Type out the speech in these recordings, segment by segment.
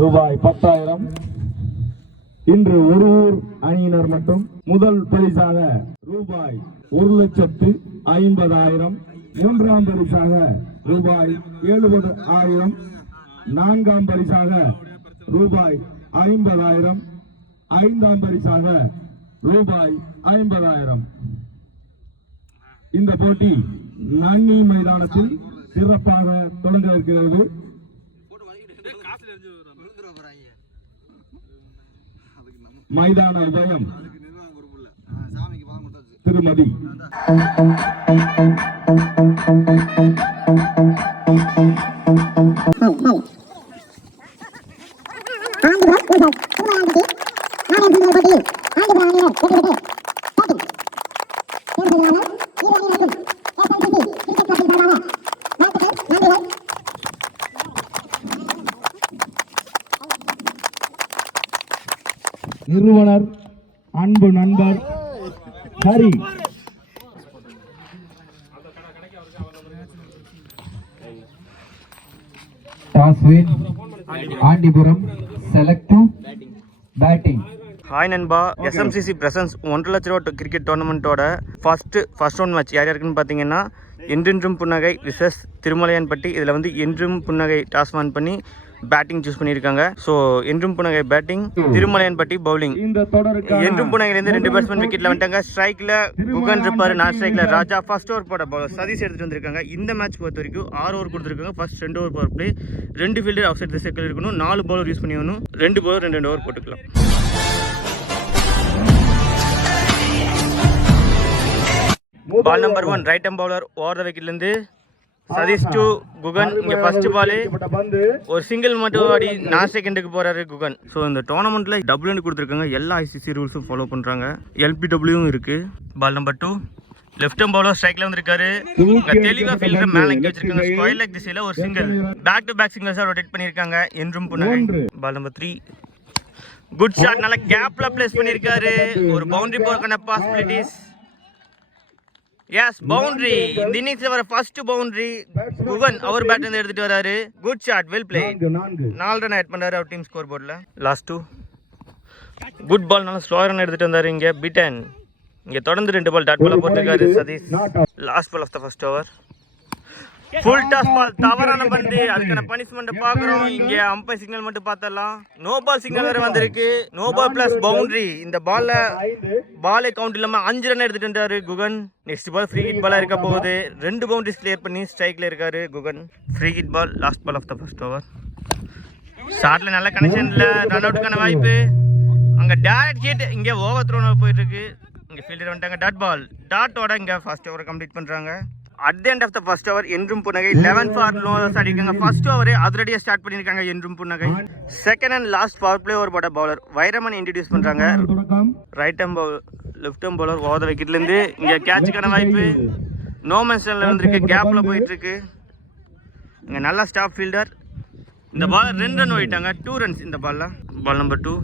ரூபாய் 10,000. இன்று ஒரு ஊர் அணியினர் மட்டும் முதல் பரிசாக ரூபாய் 1,50,000, மூன்றாம் பரிசாக ரூபாய் 70,000, நான்காம் பரிசாக ரூபாய் 50,000, ஐந்தாம் பரிசாக ரூபாய் 50,000. இந்த போட்டி நன்னி மைதானத்தில் சிறப்பாக தொடங்க இருக்கிறது. மைதான உதயம் திருமதி. நிறுவனர் அன்பு நண்பர் Hari. Andipuram select batting. Hi நண்பா, எஸ்எம்சிசி பிரசன்ஸ் 1 லட்ச ரூபா கிரிக்கெட் டோர்னமெண்ட்டோட ஃபர்ஸ்ட் ரவுண்ட் மேட்ச் யார் யாருக்குன்னு பார்த்தீங்கன்னா என்றென்றும் புன்னகை விசஸ் திருமலையான்பட்டி. இதில் வந்து என்றும் புன்னகை டாஸ் ஆன் பண்ணி பேட்டிங் சூஸ் பண்ணியிருக்காங்க. ஸோ என்றும் புன்னகை பேட்டிங், திருமலையான்பட்டி பவுலிங். என்றும் புன்னகையிலேருந்து 2 பேட்ஸ்மேன் விக்கெட்டில் வந்துட்டாங்க. ஸ்ட்ரைக்கில் குகன் இருப்பார், நான் ஸ்ட்ரைக்கில் ராஜா. ஃபர்ஸ்ட் ஓவர் போட பவுலர் சதீஷ் எடுத்துகிட்டு வந்திருக்காங்க. இந்த மேட்ச் பொறுத்த வரைக்கும் 6 ஓவர் கொடுத்துருக்காங்க. First 2 over power play, 2 fielder outside the circle இருக்கணும், 4 பவுலர் யூஸ் பண்ணி வரணும், 2 பவுலர் 2 ஓவர் போட்டுக்கலாம். Ball number 1 right arm bowler over the விக்கெட்லேருந்து சதீஷ் டு குகன். இங்கே ஃபர்ஸ்ட் பால் ஒரு சிங்கிள் மட்டும் ஆடி நான் செகண்டுக்கு போறாரு குகன். ஸோ இந்த டோர்னமெண்ட்ல டபுள்யூ கொடுத்துருக்காங்க. எல்லா ஐசிசி ரூல்ஸும் ஃபாலோ பண்றாங்க. எல்பிடபிள்யூவும் இருக்கு. Ball number 2 left arm bowler ஸ்ட்ரைக்ல வந்திருக்காரு. தெளிவா ஃபீல்டர் மேல இங்க வச்சிருக்காங்க. ஸ்கொயர் லெக் திசையில ஒரு சிங்கிள், பேக் டு பேக் சிங்கிள்ஸா ரொட்டேட் பண்ணிருக்காங்க. என்றும் Punnagai. Ball number 3 good shot, நல்ல கேப்ல பிளேஸ் பண்ணிருக்காரு. ஒரு பவுண்டரி போறதுக்கான பாசிபிலிட்டிஸ். Yes, boundary. இந்த இன்னிங்ஸ்ல வர ஃபர்ஸ்ட் பவுண்டரி குகன் அவர் பேட்ல இருந்து எடுத்துட்டு வராரு. Good shot, well play. 4 run add பண்றாரு அவர் டீம் ஸ்கோர் போர்ட்ல. லாஸ்ட் 2 குட் பால், நல்ல ஸ்லோ ரன் எடுத்துட்டு வந்தாரு. இங்க பிட்டன். இங்க தொடர்ந்து 2 பால் டாட் பால் போட்டுருக்காரு Satish. Last ball of the first over full toss ball, தவறான பந்து. அதுக்கான பனிஷ்மெண்ட் பாக்குறோம். இங்க அம்பையர் சிக்னல் மட்டும் பார்த்தலாம். நோ பால் சிக்னல் வேற வந்திருக்கு. No ball plus boundary. இந்த பாலே கவுண்ட் இல்லாம 5 ரன் எடுத்துட்டு வந்தாரு Guhan. Next ball free hit பாலா இருக்க போகுது. 2 பவுண்டரிஸ் கிளியர் பண்ணி ஸ்ட்ரைக்ல இருக்காரு Guhan. Free hit ball, last ball of the first over. ஷாட்ல நல்ல கனெக்ஷன்ல ரன் அவுட்டுக்கான வாய்ப்பு. அங்க டைரக்ட் ஹிட். இங்க ஓவர் த்ரோன் போயிட்டு இருக்கு. இங்க ஃபீல்டர் வந்துட்டாங்க. டாட் பால், டாட்டோட இங்க ஃபர்ஸ்ட் ஓவர் கம்ப்ளீட் பண்றாங்க. At the end of the first over Endrum Punnagai 11 for loss அடிக்காங்க. ஃபர்ஸ்ட் ஓவரே அதிரடியாக ஸ்டார்ட் பண்ணியிருக்காங்க Endrum Punnagai. Second and last power play over போட்ட பவுலர் வைரமன் இன்ட்ரடியூஸ் பண்றாங்க. Right arm bowler left arm bowler over the விக்கெட்ல இருந்து இங்க கேட்சுக்கான வாய்ப்பு. நோ மென்ஷன்ல வந்திருக்கு, கேப்ல போயிட்டு இருக்கு. இங்க நல்ல ஸ்டாப் ஃபீல்டர். இந்த பால் 2 ரன் ஓடிட்டாங்க. 2 ரன்ஸ் இந்த பால்ல. பால் நம்பர் 2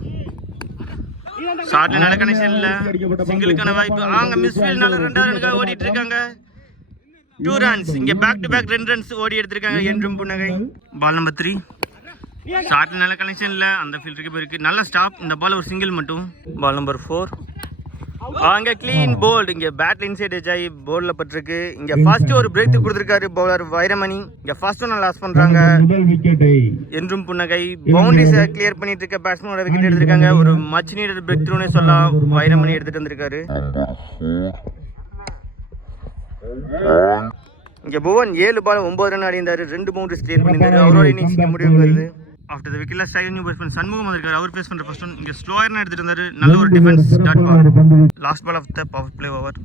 ஷார்ட்ல நல்ல கனெக்ஷன் இல்ல, சிங்கிளுக்கான வாய்ப்பு. அங்க மிஸ் ஃபீல்ட்னால 2 ரன்னுக்காக ஓடிட்டு இருக்காங்க. 2 runs. இங்க பேக் டு பேக் 2 runs ஓடி எடுத்திருக்காங்க என்றும் புன்னகை. பால் நம்பர் 3 ஷார்ட்ல நல்ல கனெக்ஷன் இல்ல, அந்த ஃபீல்டருக்கு போயிருக்கு. நல்ல ஸ்டாப். இந்த பால் ஒரு சிங்கிள் மட்டும். பால் நம்பர் 4 அங்க க்ளீன் போல்ட். இங்க பேட்ல இன்சைட் எட்ஜ் ஆகி போல்ட்ல பட்டிருக்கு. இங்க ஃபர்ஸ்ட் ஒரு பிரேக் கொடுத்திருக்காரு பவுலர் வைரமணி. இங்க ஃபர்ஸ்ட் ஒன் லாஸ் பண்றாங்க என்றும் புன்னகை. பவுண்டரிஸ் கிளியர் பண்ணிட்டு இருக்க பேட்ஸ்மேனோட விக்கெட் எடுத்திருக்காங்க. ஒரு மச் நீடட் பிரேக் த்ரூனே சொல்லலாம் வைரமணி எடுத்துட்டு வந்திருக்காரு. இங்க புவன் 7 பால் 9 ரன் ஆடிந்தாரு. 2 பவுண்டரிஸ் கிளியர் பண்ணியிருந்தாரு. அவரோட இன்னிங்ஸ் முடிவு வருது. ஆஃப்டர் தி விக்கெட்ல ஸ்ட்ரைக் நியூ பேட்ஸ்மேன் சண்முகம் வந்திருக்காரு. அவர் பேஸ் பண்ற ஃபர்ஸ்ட் ஒன் இங்க ஸ்லோ ரன் எடுத்துட்டு வந்தாரு. நல்ல ஒரு defence dot ball. Last ball of the power play over.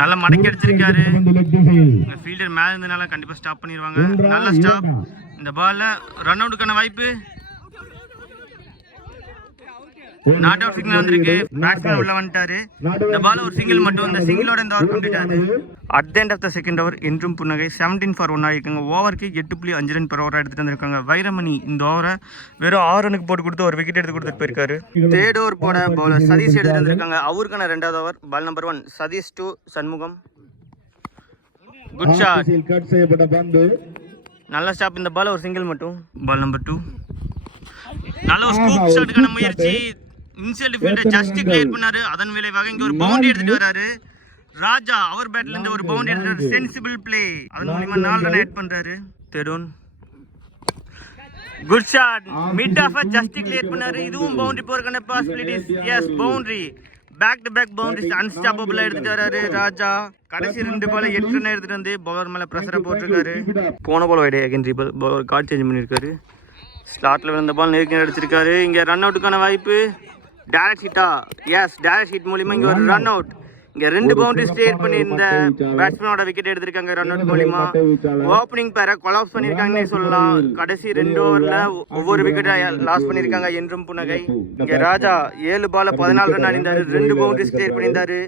நல்ல மடக்கி அடிச்சிருக்காரு. ஃபீல்டர் மேல இருந்தனால கண்டிப்பா ஸ்டாப் பண்ணிடுவாங்க. நல்ல ஸ்டாப். இந்த பால்ல ரன் அவுட்டுக்கான வாய்ப்பு. நாட் அவுட் சிக்னல் வந்திருக்கு. பேட்ஸ்மேன் உள்ள வந்துட்டாரு. இந்த பால் ஒரு சிங்கிள் மட்டும். இந்த சிங்கிளோட இந்த ஓவர் கம்ப்ளீட் ஆகுது. At the end of the second over Endrum Punnagai 17 for 1 ஆகிருக்காங்க. ஓவருக்கு 8.5 ரன் பெர் ஓவராக எடுத்துட்டு வந்திருக்காங்க. வைரமணி இந்த ஓவரை வெறும் 6 ரனுக்கு போட்டு கொடுத்து ஒரு விக்கெட் எடுத்து கொடுத்துட்டு போயிருக்காரு. தேர்ட் ஓவர் போட பவுலர் சதீஷ் எடுத்துட்டு வந்திருக்காங்க. அவருக்கான 2வது ஓவர். Ball number 1 Satish to Shanmugam. Good shot, நல்ல ஸ்டாப். இந்த பால் ஒரு சிங்கிள் மட்டும். பால் நம்பர் 2 நல்ல ஒரு ஸ்கூப் ஷாட்டுக்கான முயற்சி. இன்சைட் ஃபீல்டர் ஜஸ்ட் கிளியர் பண்ணாரு. அதன் விளைவாக இங்க ஒரு பவுண்டரி எடுத்துட்டு வராரு ராஜா. அவர் பேட்ல இருந்து ஒரு பவுண்டரி எடுத்துட்டு சென்சிபிள் பிளே. அதன் மூலமா 4 ரன் ஆட் பண்றாரு. Third good shot. Mid off just clear பண்ணாரு. இதுவும் பவுண்டரி போறதுக்கான possibilities. Yes boundary. Back to back boundaries அன்ஸ்டாப்பபிளா எடுத்துட்டு வராரு ராஜா. கடைசி 2 பால் 8 ரன் எடுத்துட்டு வந்து பவுலர் மேல பிரஷரை போட்டிருக்காரு. போன பால் வைடே again reball. Bowler card change பண்ணிருக்காரு. ஸ்லாட்ல விழுந்த பால் நெருக்கி அடிச்சிருக்காரு. இங்க ரன் அவுட்டுக்கான வாய்ப்பு. டைரக்ட் ஹிட்டா? எஸ் டைரக்ட் ஹிட் மூலமா இங்க ஒரு ரன் அவுட். இங்க 2 பவுண்டரி ஸ்டேட் பண்ணியிருந்த பேட்ஸ்மேனோட விக்கெட் எடுத்திருக்காங்க ரன் அவுட் மூலமா. ஓப்பனிங் பேரை கொலாப்ஸ் பண்ணிருக்காங்கன்னு சொல்லலாம். கடைசி 2 ஓவர்ல ஒவ்வொரு விக்கெட்டை லாஸ் பண்ணிருக்காங்க என்றும் புன்னகை. இங்க ராஜா 7 பால் 14 ரன் அடிந்தாரு. 2 பவுண்டரி ஸ்டேட் பண்ணியிருந்தாரு.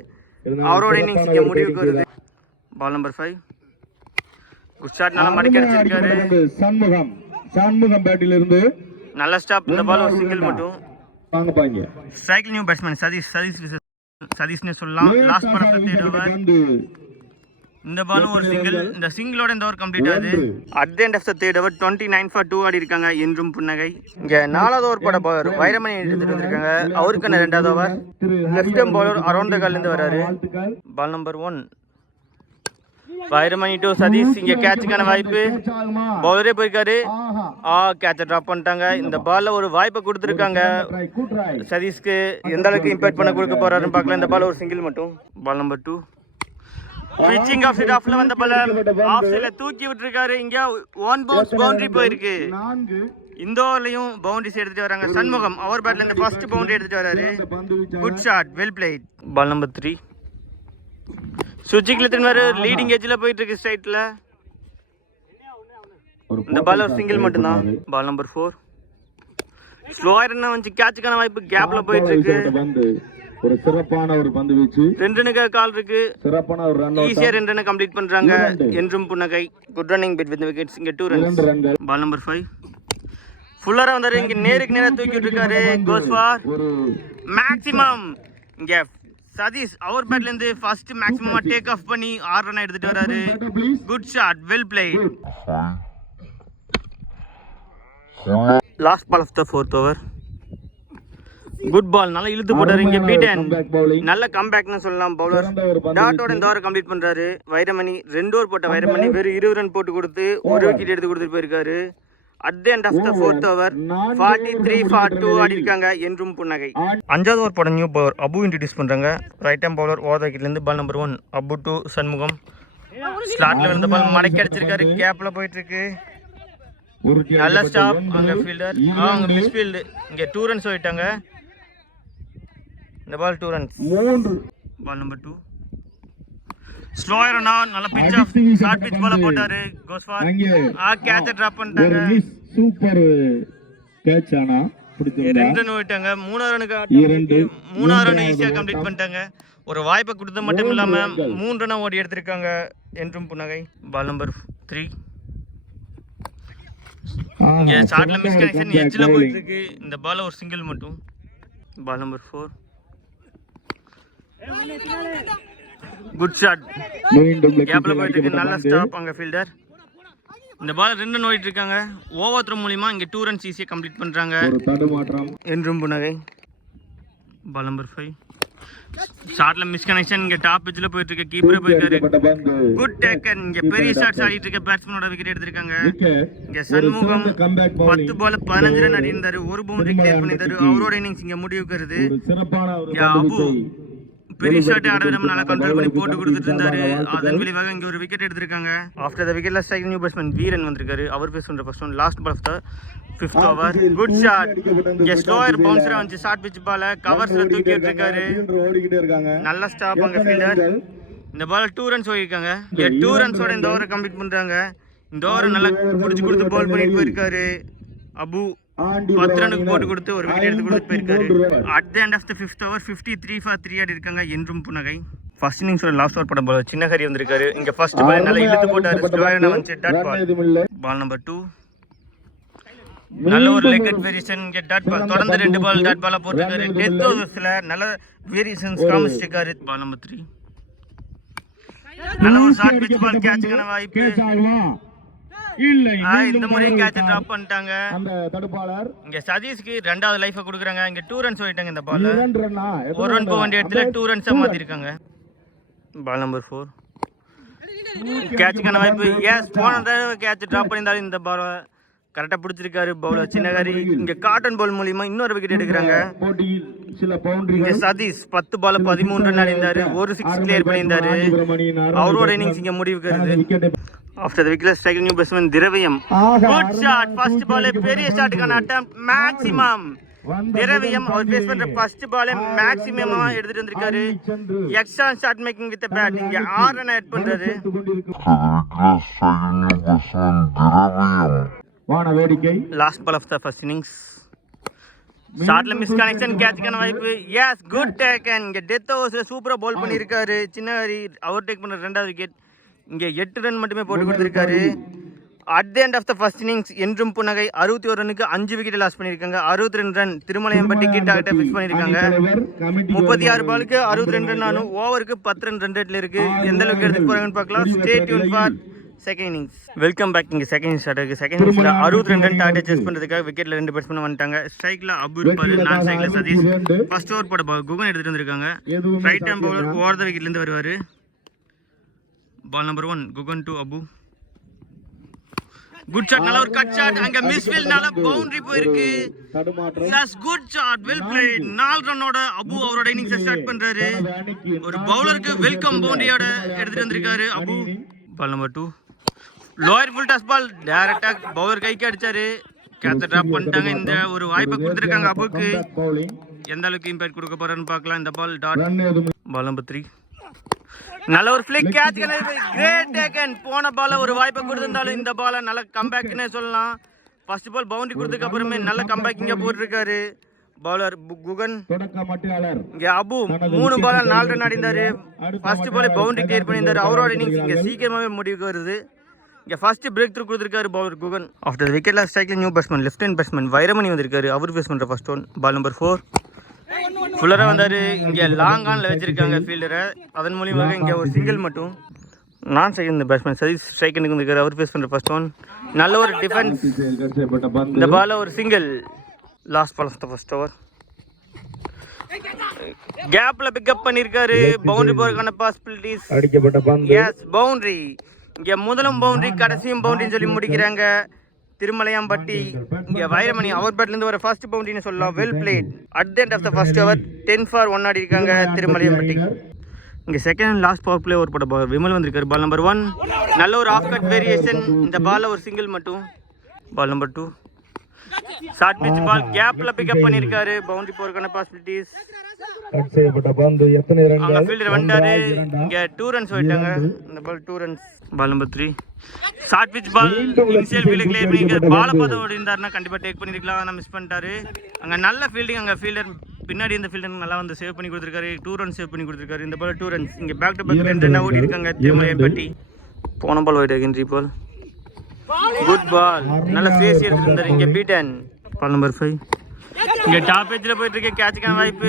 அவரோட இன்னிங்ஸ் இங்க முடிவுக்கு வருது. Ball number 5. Good shot. நல்லா மடக்கி அடிச்சிருக்காரு. சண்முகம் பேட்டில் இருந்து நல்ல ஸ்டாப். இந்த பால் ஒரு சிங்கிள் மட்டும். வாங்க பாங்க. ஸ்ட்ரைக் நியூ பேட்ஸ்மேன் சதீஷ்னே சொல்லலாம். Last ball of the third over. இந்த பாலும் ஒரு சிங்கிள். இந்த சிங்கிளோட இந்த ஓவர் கம்ப்ளீட் ஆகுது. At the end of the third over 29 for 2 ஆடி இருக்காங்க என்றும் புன்னகை. இங்க 4வது ஓவர் போட பவுலர் வைரமணி எடுத்துட்டு வந்திருக்காங்க. அவருக்கான 2வது ஓவர். Left hand bowler around the கால்ல இருந்து வராரு. Ball number 1. Vairamani to Satish. இங்க கேட்சுக்கான வாய்ப்பு. பவுலரே போயிருக்காரு. கேட்ச டிராப் பண்ணிட்டாங்க. இந்த பால்ல ஒரு வாய்ப்பை கொடுத்துருக்காங்க சதீஷ்க்கு. எந்த அளவுக்கு இம்பாக்ட் பண்ண கொடுக்க போறாருன்னு பார்க்கலாம். இந்த பால் ஒரு சிங்கிள் மட்டும். Ball number 2. Pitching off the ஆஃப்ல வந்த பால் ஆஃப் சைடுல தூக்கி விட்டுருக்காரு. இங்க 1 பவுன்ஸ் பவுண்டரி போயிருக்கு. இந்த ஓவர்லயும் பவுண்டரிஸ் எடுத்துட்டு வராங்க சண்முகம். அவர் பேட்ல இருந்து ஃபர்ஸ்ட் பவுண்டரி எடுத்துட்டு வராரு. Good shot. Well played. Ball number 3. சுஜிக்லத்தின் வேற லீடிங் எட்ஜ்ல போயிட்டு இருக்கு ஸ்ட்ரைட்ல. இந்த பால் ஒரு சிங்கிள் மட்டும் தான். Ball number 4. ஸ்லோவா ரன் வந்து கேட்சுக்கான வாய்ப்பு. கேப்ல போயிட்டு இருக்கு. ஒரு சிறப்பான ஒரு பந்து வீச்சு. 2 ரன்னுக்கு கால் இருக்கு. சிறப்பான ஒரு ரன். ஈஸியா 2 ரன் கம்ப்ளீட் பண்றாங்க என்றும் புன்னகை. Good running bit with wickets. இங்க 2 ரன்ஸ். Ball number 5. ஃபுல்லரா வந்தாரு. இங்க நேருக்கு நேரா தூக்கிட்டு இருக்காரு. Goes for maximum. இங்க சதீஷ் அவர் பேட்ல இருந்து ஃபர்ஸ்ட் மேக்ஸிமமா டேக் ஆஃப் பண்ணி 6 ரன் எடுத்துட்டு வராரு. Good shot. Well played. Last ball of the 4th over. Good ball. நல்லா இழுத்து போட்டாரு. இங்க பீட்டன். நல்ல கம்பேக்னு சொல்லலாம். பவுலர் டாட்டோட இந்த ஓவர் கம்ப்ளீட் பண்றாரு. வைரமணி 2 ஓவர் போட்ட வைரமணி வெறும் 20 ரன் போட்டு கொடுத்து ஒரு விக்கெட் எடுத்து கொடுத்துட்டு போயிருக்காரு. At the end of the 4th over 43 for 2 ஆடி இருக்காங்க என்றும் புன்னகை. 5வது ஓவர் போட நியூ பவுலர் அபு இன்ட்ரோடியூஸ் பண்றாங்க. Right hand bowler over the விக்கெட்ல இருந்து. Ball number 1. Abu to Shanmugam. ஸ்லாட்ல இருந்த பால் மடக்கி அடிச்சிருக்காரு. கேப்ல போயிட்டு இருக்கு. நல்ல ஸ்டாப். அங்க ஃபீல்டர் அங்க மிஸ் ஃபீல்ட். இங்க 2 ரன்ஸ் போயிட்டாங்க. இந்த ball 2 runs. Ball number 2. Slower run. நல்ல pitch off short pitch ball போட்டாரு. கோஸ் ஃபார் கேட்ச் டிராப் பண்ணிட்டாங்க. Super catch. ஆனா 2 ரன் போயிட்டாங்க. 3 ரனுக்கு 3 ரன் ஈஸியா கம்ப்ளீட் பண்ணிட்டாங்க. ஒரு வாய்ப்பை கொடுத்தது மட்டும் இல்லாம 3 ரன் ஓடி எடுத்திருக்காங்க என்றும் புன்னகை. Ball number 3. இங்க ஷார்ட்ல மிஸ் கனெக்ஷன் எட்ஜ்ல போயிட்டு இருக்கு. இந்த பால் ஒரு சிங்கிள் மட்டும். Ball number 4. Good shot. கேப்ல போயிட்டு இருக்கு. நல்ல ஸ்டாப். அங்க ஃபீல்டர். இந்த பால் 2 ரன் ஓடிட்டு இருக்காங்க. ஓவர் த்ரோ மூலமா இங்க 2 ரன்ஸ் ஈஸியா கம்ப்ளீட் பண்றாங்க என்றும் புன்னகை. Ball number 5. ஷாட்ல மிஸ் கனெக்ஷன். இங்க டாப் பிட்ச்ல போயிட்டு இருக்க. கீப்பரே போயிட்டாரு. Good taken. இங்க பெரிய ஷாட்ஸ் ஆடிட்டு இருக்க பேட்ஸ்மேனோட விக்கெட் எடுத்திருக்காங்க. இங்க சண்முகம் 10 பால் 15 ரன் அடிந்தாரு. ஒரு பவுண்டரி கிளியர் பண்ணிட்டாரு. அவரோட இன்னிங்ஸ் இங்க முடிவுக்கு வருது. அபு பெரிய ஷாட் ஆடவிடாம நல்லா கண்ட்ரோல் பண்ணி போட்டு கொடுத்துட்டு இருந்தாரு. அதன் விளைவாக இங்க ஒரு விக்கெட் எடுத்திருக்காங்க. ஆஃப்டர் த விக்கெட்ல ஸ்ட்ரைக் நியூ பேட்ஸ்மேன் வீரன் வந்திருக்காரு. அவர் பேஸ் பண்ற first one. Last ball of the 5th over. Good shot. இங்க ஸ்லோயர் பவுன்சரா வந்து ஷார்ட் பிட்ச் பால கவர்ஸ்ல தூக்கி விட்டுருக்காரு. நல்ல ஸ்டாப். அங்க ஃபீல்டர். இந்த பால் 2 ரன்ஸ் ஓடிருக்காங்க. இங்க 2 ரன்ஸோட இந்த ஓவரை கம்ப்ளீட் பண்றாங்க. இந்த ஓவரை நல்லா புடிச்சு கொடுத்து பால் பண்ணிட்டு போயிருக்காரு அபு. 10 ரனுக்கு போட்டு கொடுத்து ஒரு விக்கெட் எடுத்து கொடுத்து போயிருக்காரு. At the end of the 5th over 53 for 3 ஆடி இருக்காங்க என்றும் புன்னகை. ஃபர்ஸ்ட் இன்னிங்ஸோட லாஸ்ட் ஓவர் பட பால் சின்ன ஹரி வந்திருக்காரு. இங்க ஃபர்ஸ்ட் பால் நல்லா இழுத்து போட்டாரு. ஸ்லோயரா வந்து டாட் பால். Ball number 2. நல்ல ஒரு லெக் வேரியேஷன். இங்க டாட் பால். தொடர்ந்து 2 பால் டாட் பாலா போட்டுருக்காரு. டெத் ஓவர்ஸ்ல நல்ல வேரியேஷன்ஸ் காமிச்சிருக்காரு. பால் நம்பர் 3. நல்ல ஒரு ஷார்ட் பிட்ச் பால் கேட்சுக்கான வாய்ப்பு. இல்லை, இந்த முறையும் கேட்ச டிராப் பண்ணிட்டாங்க. அந்த தடுப்பாளர் இங்க சதீஷ்க்கு 2வது லைஃபை கொடுக்குறாங்க. இங்க 2 ரன்ஸ் ஓடிட்டாங்க. இந்த பால் 2 ரன்னா, 1 ரன் போக வேண்டிய இடத்துல 2 ரன்ஸா மாத்திருக்காங்க. பால் நம்பர் 4 கேட்சுக்கான வாய்ப்பு. எஸ், போன தடவை கேட்ச் டிராப் பண்ணியிருந்தாலும் இந்த பால் கரெக்டாக பிடிச்சிருக்காரு பவுலர் சின்னகாரி. இங்க காட்டன் பால் மூலியமா இன்னொரு விக்கெட் எடுக்கிறாங்க. போட்டியில் சில இங்க பவுண்டரிகள் சதீஷ் 10 பால் 13 ரன் அடிந்தாரு. ஒரு 6 கிளியர் பண்ணியிருந்தாரு. அவரோட இன்னிங்ஸ் இங்க முடிவுக்கு வருது. விக்கெட்டை After the wicket, striking new batsman Diraviyam. Good shot. First ball பெரிய ஷாட்டுக்கான attempt maximum. Diraviyam அவர் பேஸ் பண்ற ஃபர்ஸ்ட் பால் மேக்ஸிமமா எடுத்துட்டு வந்திருக்காரு. Extra shot making with bat. இங்க 6 ரன் ஆட் பண்றாரு. வான வேடிக்கை. Last ball of the first innings. ஷாட்ல மிஸ் கனெக்ஷன் கேட்ச்க்கான வாய்ப்பு. Yes, good taken. இங்க டெத் ஓவர்ஸ்ல சூப்பரா பவுல் பண்ணிருக்காரு சின்னஹரி. அவர் டேக் பண்ற 2வது விக்கெட். இங்கே 8 ரன் மட்டுமே போட்டு கொடுத்துருக்காரு. At the end of the first innings Endrum Punnagai 61 ரன்னுக்கு 5 விக்கெட் லாஸ் பண்ணியிருக்காங்க. 62 ரன் திருமலையம்பட்டி டார்கெட்டை ஃபிக்ஸ் பண்ணியிருக்காங்க. 36 பாலுக்கு 62 ரன் ஆனும். ஓவருக்கு 10 ரன் ரன் ரேட்ல இருக்கு. எந்த அளவுக்கு எடுத்துட்டு போறாங்கன்னு பார்க்கலாம். Stay tune for second innings. Welcome back. இங்கே செகண்ட் இன்னிங்ஸ் ஸ்டார்ட் ஆகுது. செகண்ட் இன்னிங்ஸ்ல 62 ரன் டார்கெட் சேஸ் பண்றதுக்காக விக்கெட்ல 2 பேட்ஸ்மேன் வந்துட்டாங்க. ஸ்ட்ரைக்ல அபு இருப்பாரு, நான் ஸ்ட்ரைக்ல சதீஷ். ஃபர்ஸ்ட் ஓவர் போட குகன் எடுத்துட்டு வந்திருக்காங்க. Right hand bowler over the விக்கெட்ல இருந்து வருவாரு. Ball number 1 Guhan to Abu. Good shot. நல்ல ஒரு கட் ஷாட். அங்க மிஸ் ஃபீல்ட்னால பவுண்டரி போயிருக்கு. Yes, good shot, well played. 4 ரன்னோட அபு அவரோட இன்னிங்ஸ் ஸ்டார்ட் பண்றாரு. ஒரு பவுலருக்கு வெல்கம் பவுண்டரியோட எடுத்துட்டு வந்திருக்காரு Abu. Ball number 2 lower full toss ball. டைரக்டா பவுலர் கைக்கு அடிச்சாரு. கேட்ச டிராப் பண்ணிட்டாங்க. இந்த ஒரு வாய்ப்பை கொடுத்துருக்காங்க அபுக்கு. எந்த அளவுக்கு இம்பாக்ட் கொடுக்க போறான்னு பார்க்கலாம். இந்த பால் டாட். பால் நம்பர் 3 நல்ல ஒரு ஃபிளிக் கேட்ச். Great taken. போன பால ஒரு வாய்ப்பை கொடுத்திருந்தாலும் இந்த பால நல்ல கம்பேக்னே சொல்லலாம். ஃபர்ஸ்ட் பால் பவுண்டரி கொடுத்ததுக்கு அப்புறமே நல்ல கம்பேக் இங்க போட்டிருக்காரு பவுலர் குகன். இங்க அபு 3 பால் 4 ரன் அடிந்தாரு. ஃபர்ஸ்ட் பால் பவுண்டரி கிளியர் பண்ணியிருந்தாரு. அவரோட இன்னிங்ஸ் இங்க சீக்கிரமாவே முடிவுக்கு வருது. இங்க ஃபர்ஸ்ட் பிரேக் த்ரூ கொடுத்திருக்காரு பவுலர் குகன். ஆஃப்டர் விக்கெட்ல ஸ்ட்ரைக்ல new batsman left hand batsman Vairamani வந்திருக்காரு. அவர் ஃபேஸ் பண்ற ஃபர்ஸ்ட் ஒன். பால் நம்பர் 4 ஃபுல்லரா வந்தாரு. இங்க லாங் ஆன்ல வச்சிருக்காங்க ஃபீல்டரை. அதன் மூலியமாக இங்க ஒரு சிங்கிள் மட்டும். நான் ஸ்ட்ரைக் இந்த பேட்ஸ்மேன் சதீஷ் ஸ்ட்ரைக் இருக்காரு. அவர் ஃபேஸ் பண்ற ஃபர்ஸ்ட் ஒன். நல்ல ஒரு டிஃபென்ஸ். இந்த பால ஒரு single. Last ball of the first over. கேப்ல பிக்கப் பண்ணிருக்காரு. பவுண்டரி போறதுக்கான பாசிபிலிட்டிஸ். அடிக்கப்பட்ட பந்து. Yes, boundary. இங்க முதலும் பவுண்டரி கடைசியும் பவுண்டரின்னு சொல்லி முடிக்கிறாங்க திருமலையாம்பட்டி. இங்க வைரமணி அவர் பேட்ல இருந்து ஒரு ஃபர்ஸ்ட் பவுண்டரின்னு சொல்லலாம். Well played. At the end of the first over 10 for 1 ஆடி இருக்காங்க திருமலையாம்பட்டி. இங்க second and last power play over போட விமல் வந்திருக்காரு. பால் நம்பர் 1 நல்ல ஒரு ஆஃப் கட் வேரியேஷன். இந்த பால்ல ஒரு சிங்கிள் மட்டும். பால் நம்பர் 2 ஷார்ட் பிட்ச் பால். கேப்ல பிக்கப் பண்ணிருக்காரு. பவுண்டரி போறதுக்கான பாசிபிலிட்டிஸ். கட் செய்யப்பட்ட பந்து. எத்தனை ரன்கள்? அங்க ஃபீல்டர் வந்தாரு. இங்க 2 ரன்ஸ் போயிட்டாங்க. இந்த ball 2 runs. Ball number 3 short pitch ball. Initial field clear பண்ணிருக்காரு. பால பார்த்து ஓடிந்தாருன்னா கண்டிப்பா டேக் பண்ணிருக்கலாம். ஆனா மிஸ் பண்ணிட்டாரு. அங்க நல்ல ஃபீல்டிங். அங்க ஃபீல்டர் பின்னாடி இந்த ஃபீல்டர் நல்லா வந்து சேவ் பண்ணி கொடுத்திருக்காரு. 2 ரன்ஸ் சேவ் பண்ணி கொடுத்திருக்காரு. இந்த பால் 2 ரன்ஸ். இங்க பேக் டு பேக் 2 ரன் ஓடி இருக்காங்க திருமலையாம்பட்டி. போன ball wide again reball. Good ball. நல்ல ஃபேஸ் எடுத்துட்டு இருந்தாரு. இங்க பீட்டன். பால் நம்பர் 5 இங்க டாப் எட்ஜ்ல போயிட்டு இருக்க கேட்சுக்கான வாய்ப்பு.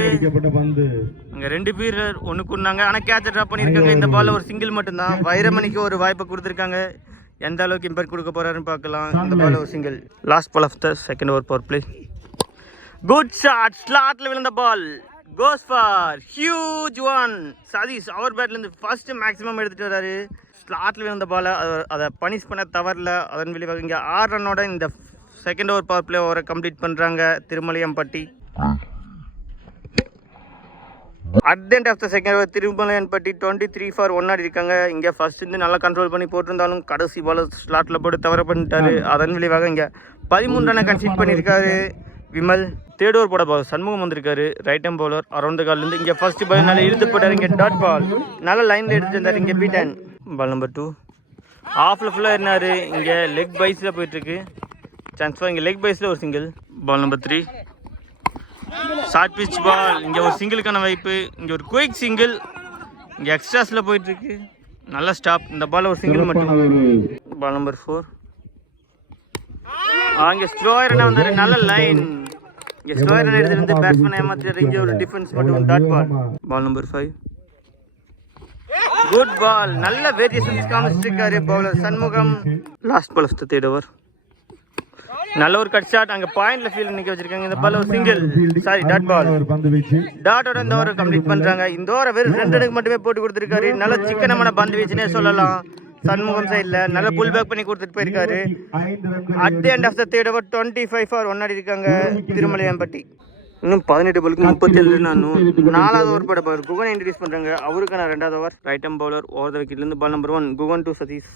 அங்க 2 பேர் ஒண்ணுக்கு ஒண்ணாங்க. ஆனா கேட்ச் டிராப் பண்ணிருக்காங்க. இந்த பால்ல ஒரு சிங்கிள் மட்டும் தான். வைரமணிக்கு ஒரு வாய்ப்பை கொடுத்திருக்காங்க. எந்த அளவுக்கு இம்பாக்ட் கொடுக்க போறாருன்னு பார்க்கலாம். இந்த பால்ல ஒரு single. Last ball of the second over power play. Good shot. ஸ்லாட்ல விழுந்த ball. Goes for huge one. Satish அவர் பேட்ல இருந்து ஃபர்ஸ்ட் மேக்ஸிமம் எடுத்துட்டு வராரு. ஸ்லாட்ல விழுந்த பால அதை பனிஷ் பண்ண தவறல. அதன் விளைவாக இங்க 6 ரன்னோட இந்த செகண்ட் ஓவர் பவர் பிளே ஓவரை கம்ப்ளீட் பண்றாங்க Thirumalayampatti. At the end of the second over Thirumalayampatti 23 for 1 ஆடி இருக்காங்க. இங்க ஃபர்ஸ்ட் இருந்து நல்லா கண்ட்ரோல் பண்ணி போட்டிருந்தாலும் கடைசி பால் ஸ்லாட்ல போட்டு தவற பண்ணிட்டாரு. அதன் விளைவாக இங்க 13 ரன்னை கன்சிட் பண்ணியிருக்காரு விமல். தேர்ட் ஓவர் போட சண்முகம் வந்திருக்காரு. ரைட் ஹேண்ட் பவுலர் அரௌண்ட் கால்ல இருந்து. இங்க ஃபர்ஸ்ட் பால் நல்லா இழுத்து போட்டாரு. இங்க டாட் பால். நல்ல லைன்ல எடுத்துட்டு இருந்தாரு. இங்க பீட்டன். பால் நம்பர் 2 ஆஃப்ல ஃபுல்லா இருந்தாரு. இங்க லெக் பைஸ்ல போயிட்டு இருக்கு. சான்ஸ் இங்க லெக் பைஸ்ல ஒரு single. Ball number 3 short pitch ball. இங்க ஒரு சிங்கிளுக்கான வாய்ப்பு. இங்க ஒரு குயிக் சிங்கிள். இங்க எக்ஸ்ட்ராஸ்ல போயிட்டு இருக்கு. நல்ல ஸ்டாப். இந்த பால் ஒரு சிங்கிள் மட்டும். பால் நம்பர் 4 அங்க ஸ்லோயர் என்ன வந்தாரு. நல்ல லைன். இங்க ஸ்லோயர் என்ன எடுத்து பேட்ஸ்மேன் ஏமாத்திட்டு. இங்க ஒரு டிஃபென்ஸ் மட்டும். Dot ball. Ball number 5 good ball, நல்ல வேரியேஷன்ஸ் காமிச்சிருக்காரு bowler Shanmugam. Last ball of the third over. நல்ல ஒரு கட் ஷாட், அங்க பாயிண்ட்ல ஃபீல்ட் நிக்க வச்சிருக்காங்க. இந்த பால் ஒரு சிங்கிள், சாரி டாட் பால். டாட்டோட இந்த ஓவர் கம்ப்ளீட் பண்றாங்க. இந்த ஓவர் வெறும் 2 ரனுக்கு மட்டுமே போட்டு கொடுத்திருக்காரு. நல்ல சிக்கனமான பந்து வீச்சுனே சொல்லலாம். சண்முகம் சைட்ல நல்ல புல் பேக் பண்ணி கொடுத்துட்டு போயிருக்காரு. At the end of the third over 25 for 1 ஆடி இருக்காங்க திருமலையம்பட்டி. இன்னும் 18 பாலுக்கு 37 ரன். நாலாவது ஓவர் போட பாரு குகன் இன்ட்ரடியூஸ் பண்றாங்க. அவருக்கான 2வது over. Right arm bowler over the விக்கெட்ல இருந்து ball number 1 Guhan to Satish.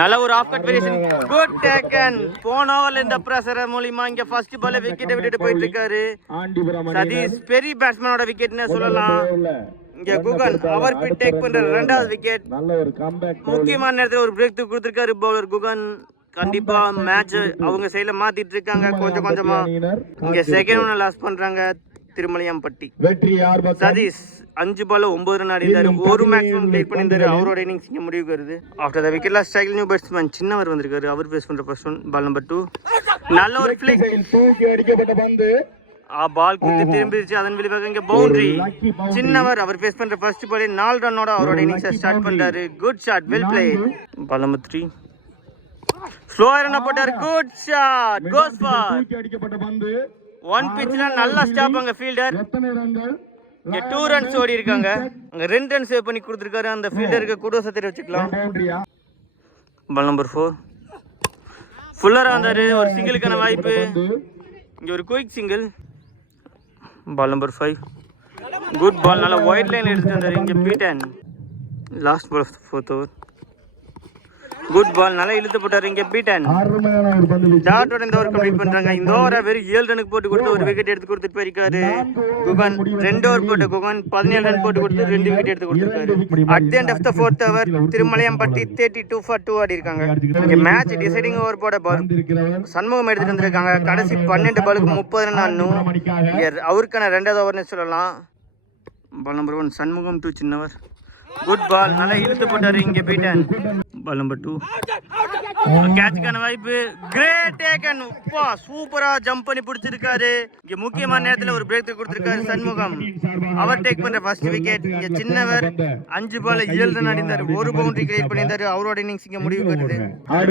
நல்ல ஒரு off cut variation, good taken. போன ஓவர்ல இந்த பிரஷர் மூலமா இங்க ஃபர்ஸ்ட் பால்ல விக்கெட் விட்டுட்டு போயிட்டு இருக்காரு சதீஷ். பெரிய பேட்ஸ்மேனோட விக்கெட்னே சொல்லலாம். இங்க குகன் அவர் பிட் டேக் பண்ற 2வது விக்கெட். முக்கியமான நேரத்துல ஒரு பிரேக் த்ரூ கொடுத்திருக்காரு பவுலர் குகன். கண்டிப்பா மேட்ச் அவங்க சைடுல மாத்திட்டு இருக்காங்க கொஞ்சம் கொஞ்சமா. இங்க செகண்ட் ஒன் லாஸ் பண்றாங்க திருமலையம்பட்டி. சதீஷ் 5 பால் 9 ரன் ஆடிந்தாரு. ஒரு மேக்ஸிமம் பிளே பண்ணியிருந்தாரு. அவரோட இன்னிங்ஸ் இங்க முடிவுக்கு வருது. After the wicket last strike new batsman சின்னவர் வந்திருக்காரு. அவர் பேஸ் பண்ற ஃபர்ஸ்ட் ஒன் பால் நம்பர் 2. நல்ல ஒரு ஃபிளிக், பால் குத்தி திரும்பிடுச்சு. அதன் விளைவாக இங்க பவுண்டரி. சின்னவர் அவர் பேஸ் பண்ற ஃபர்ஸ்ட் பால் 4 ரன்னோட அவரோட இன்னிங்ஸ் ஸ்டார்ட் பண்றாரு. Good shot, well played. Ball number 3 slow run போட்டார். Good shot, goes for. One பிட்ச்ல நல்ல ஸ்டாப் அங்க ஃபீல்டர். இங்க 2 ரன்ஸ் ஓடி இருக்காங்க. அங்க 2 ரன் சேவ் பண்ணி கொடுத்திருக்காரு. அந்த ஃபீல்டருக்கு குடோச தெரிய வச்சுக்கலாம். பால் நம்பர் 4 ஃபுல்லரா வந்தாரு. ஒரு சிங்கிளுக்கான வாய்ப்பு. இங்க ஒரு quick single. Ball number 5 good ball, நல்ல ஒயிட் லைன் எடுத்துட்டு வந்தாரு. இங்க beaten. Last ball of the 4th over. Good ball, நல்லா இழுத்து போட்டாரு. இங்க பீட்டன். டாட்டோட இந்த ஓவர் கம்ப்ளீட் பண்றாங்க. இந்த ஓவரை வெறும் 7 ரனுக்கு போட்டு கொடுத்து ஒரு விக்கெட் எடுத்து கொடுத்துட்டு போயிருக்காரு குகன். 2 ஓவர் போட்டு குகன் 17 ரன் போட்டு கொடுத்து 2 விக்கெட் எடுத்து கொடுத்திருக்காரு. At the end of the 4th over Thirumalayampatti 32 for 2 ஆடி இருக்காங்க. இங்க மேட்ச் டிசைடிங் ஓவர் போட பால் சண்முகம் எடுத்துட்டு வந்திருக்காங்க. கடைசி 12 பாலுக்கு 30 ரன் ஆடணும். அவருக்கான 2வது ஓவர்னு சொல்லலாம். பால் number 1 Shanmugam to Chinnavar. Good ball, நல்லா இழுத்து போட்டாரு. இங்க பீட்டன். பால் நம்பர் 2 கேட்சுக்கான வாய்ப்பு. Great taken. சூப்பரா ஜம்ப் பண்ணி பிடிச்சிருக்காரு. இங்க முக்கியமான நேரத்துல ஒரு பிரேக் கொடுத்திருக்காரு சண்முகம். அவர் டேக் பண்ற ஃபர்ஸ்ட் விக்கெட். இங்க சின்னவர் 5 பால் 7 ரன் அடிந்தாரு. ஒரு பவுண்டரி கிரியேட் பண்ணியிருந்தாரு. அவரோட இன்னிங்ஸ் இங்க முடிவு வருது.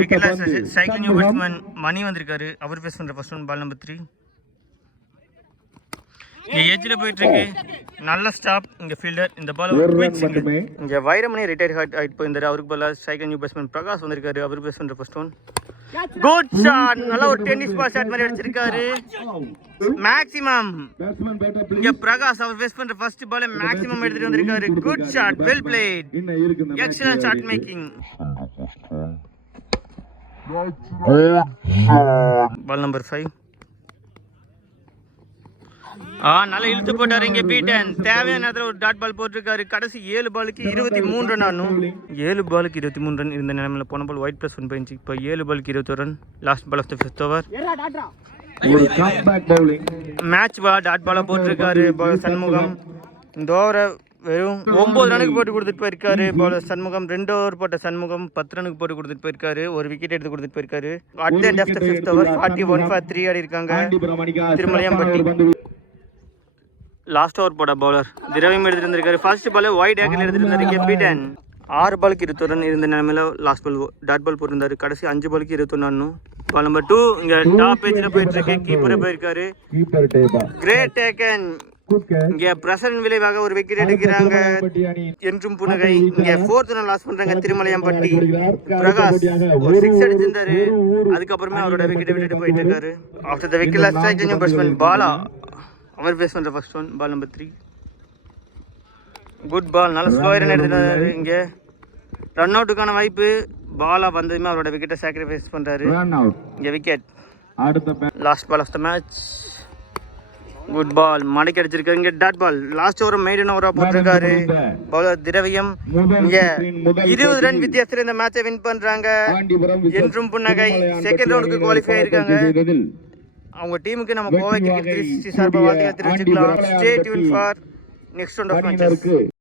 விக்கெட்ல சைக்கிள் நியூ பேட்ஸ்மேன் மணி வந்திருக்காரு. அவர் பேஸ் பண்ற ஃபர்ஸ்ட் ஒன் பால் நம்பர் 3. எஜ்ல போயிட்டு இருக்கு. நல்ல ஸ்டாப் இங்க ஃபீல்டர். இந்த பால் குயிக் சிங்கிள். இங்க வைரமணி ரிட்டையர் ஆயிட்டு போயிருந்தாரு. அவருக்கு பதிலா சைக்கிள் நியூ பேட்ஸ்மேன் பிரகாஷ் வந்திருக்காரு. அவர் பேஸ் பண்ற ஃபர்ஸ்ட் ஒன். குட் ஷாட், நல்ல ஒரு டென்னிஸ் பால் ஷாட் மாதிரி அடிச்சிருக்காரு. மேக்ஸிமம் இங்க பிரகாஷ் அவர் பேஸ் பண்ற ஃபர்ஸ்ட் பால் மேக்ஸிமம் எடுத்துட்டு வந்திருக்காரு. Good shot, well played. Excellent shot making. Ball number 5 நல்லா இழுத்து போட்டாரு. இங்க பீட்டன் தேவையான நேரத்தில் ஒரு டாட் பால் போட்டிருக்காரு. கடைசி 7 பாலுக்கு 23 ரன் ஆடணும். 7 பாலுக்கு 23 ரன் இருந்த நிலைமையில போன பால் ஒயிட் பிளஸ் 1 போயிடுச்சு. இப்போ 7 பாலுக்கு 21 ரன். Last ball of the 5th over. Match ball dot பாலா போட்டிருக்காரு சண்முகம். இந்த ஓவரை வெறும் 9 ரனுக்கு போட்டு கொடுத்துட்டு போயிருக்காரு பவுலர் சண்முகம். 2 ஓவர் போட்ட சண்முகம் 10 ரனுக்கு போட்டு கொடுத்துட்டு போயிருக்காரு. ஒரு விக்கெட் எடுத்து கொடுத்துட்டு போயிருக்காரு. At the end of the 5th over 41 for 3 ஆடி இருக்காங்க திருமலையம்பட்டி. லாஸ்ட் ஓவர் போட பவுலர் திரவியம் எடுத்துட்டு வந்திருக்காரு. ஃபர்ஸ்ட் பால் ஒயிட் ஆங்கிள் எடுத்துட்டு இருந்தாரு. பீட்டன் 6 பாலுக்கு 21 ரன் இருந்த நிலைமையில லாஸ்ட் பால் டாட் பால் போட்டிருந்தாரு. கடைசி 5 பாலுக்கு 21 ரன். பால் நம்பர் 2 இங்க டாப் பேஜ்ல போயிட்டு இருக்கு. கீப்பரே போயிருக்காரு. Great taken. இங்க பிரசன் விளைவாக ஒரு விக்கெட் எடுக்கிறாங்க என்றும் புனகை. இங்க 4th ரன் லாஸ் பண்றாங்க திருமலையம்பட்டி. பிரகாஷ் ஒரு 6 அடிச்சிருந்தாரு. அதுக்கப்புறமே அவரோட விக்கெட் விட்டுட்டு போயிட்டு இருக்காரு. After the wicket last strike new batsman Bala அவர் பேஸ் பண்ற first one ball number 3. Good ball, நல்ல ஸ்லோ ரன் எடுத்துட்டாரு. இங்க ரன் அவுட்டுக்கான வாய்ப்பு. பாலா வந்ததுமே அவரோட விக்கெட்டை சாக்ரிஃபைஸ் பண்றாரு. இங்க wicket. Last ball of the match. Good ball, மடக்கி அடிச்சிருக்காரு. இங்க dot ball. Last over maiden ஓவரா போட்டிருக்காரு பவுலர் திரவியம். இங்க 20 ரன் வித்தியாசத்துல இந்த மேட்சை வின் பண்றாங்க என்றும் புன்னகை. செகண்ட் ரவுண்டுக்கு குவாலிஃபை ஆயிருக்காங்க. அவங்க டீமுக்கு நம்ம கோவை கிரிக்கெட் 360 சார்பாக வாழ்த்துக்கள் தெரிவிச்சுக்கலாம். Stay tune for next round of matches.